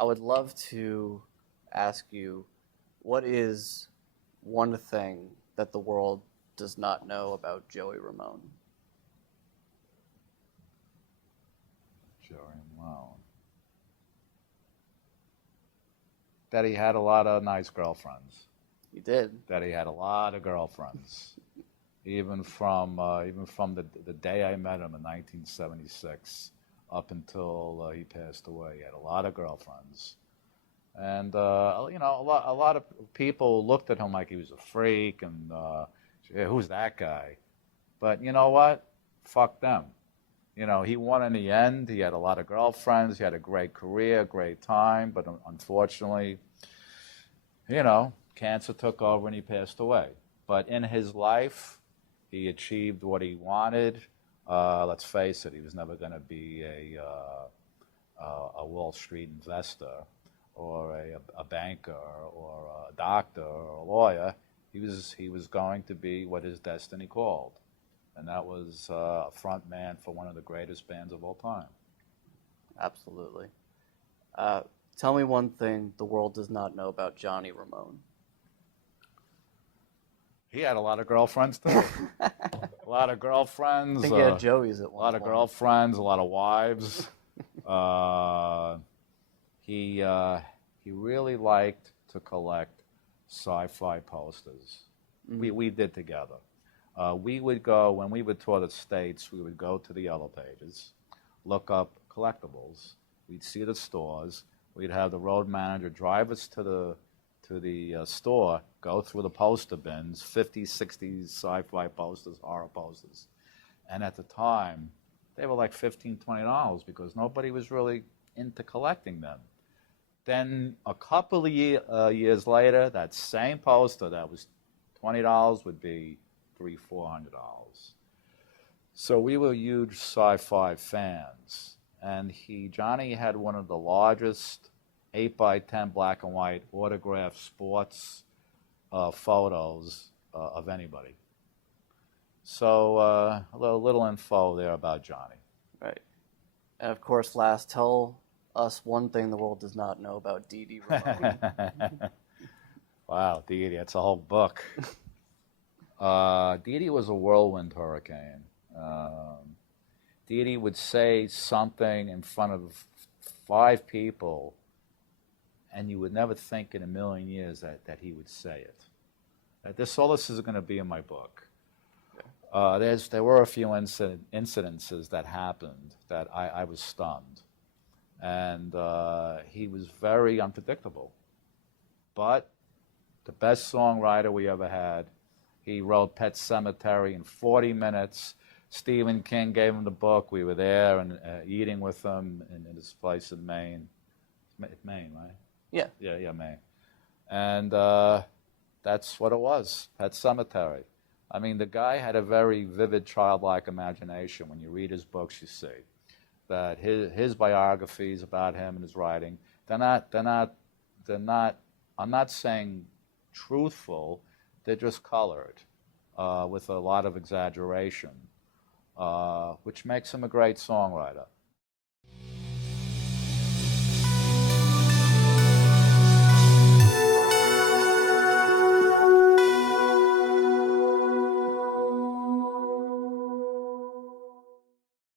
I would love to ask you, what is one thing that the world does not know about Joey Ramone? Joey Ramone. That he had a lot of nice girlfriends. He did. That he had a lot of girlfriends. even from the day I met him in 1976 up until he passed away. He had a lot of girlfriends. And, a lot of people looked at him like he was a freak and, who's that guy? But you know what? Fuck them. He won in the end. He had a lot of girlfriends. He had a great career, great time. But unfortunately, cancer took over and he passed away. But in his life, he achieved what he wanted. Let's face it, he was never going to be a Wall Street investor or a banker or a doctor or a lawyer. He was going to be what his destiny called. And that was a front man for one of the greatest bands of all time. Absolutely. Tell me one thing the world does not know about Johnny Ramone. He had a lot of girlfriends, too. A lot of girlfriends. I think he had Joey's at one point. A lot of girlfriends, a lot of wives. He really liked to collect sci-fi posters. Mm-hmm. We did together. We would go, when we would tour the States, we would go to the Yellow Pages, look up collectibles. We'd see the stores. We'd have the road manager drive us to the store, go through the poster bins, 50s, 60s sci-fi posters, horror posters. And at the time, they were like $15, $20 because nobody was really into collecting them. Then a couple of years later, that same poster that was $20 would be $300, $400. So we were huge sci-fi fans. And Johnny had one of the largest 8x10 black and white autographed sports photos of anybody. So a little info there about Johnny. Right. And of course, last, tell us one thing the world does not know about Dee Dee Ramone. Wow, Dee Dee, that's a whole book. Dee Dee was a whirlwind hurricane. Dee Dee would say something in front of 5 people, and you would never think in a million years that he would say it. All this is going to be in my book. There were a few incidences that happened that I was stunned. And he was very unpredictable. But the best songwriter we ever had, he wrote Pet Sematary in 40 minutes. Stephen King gave him the book. We were there and eating with him in his place in Maine. Maine, right? Yeah. Yeah, Maine. And that's what it was, Pet Sematary. I mean, the guy had a very vivid, childlike imagination. When you read his books, you see that his biographies about him and his writing, they're not, I'm not saying truthful, they're just colored with a lot of exaggeration, which makes him a great songwriter.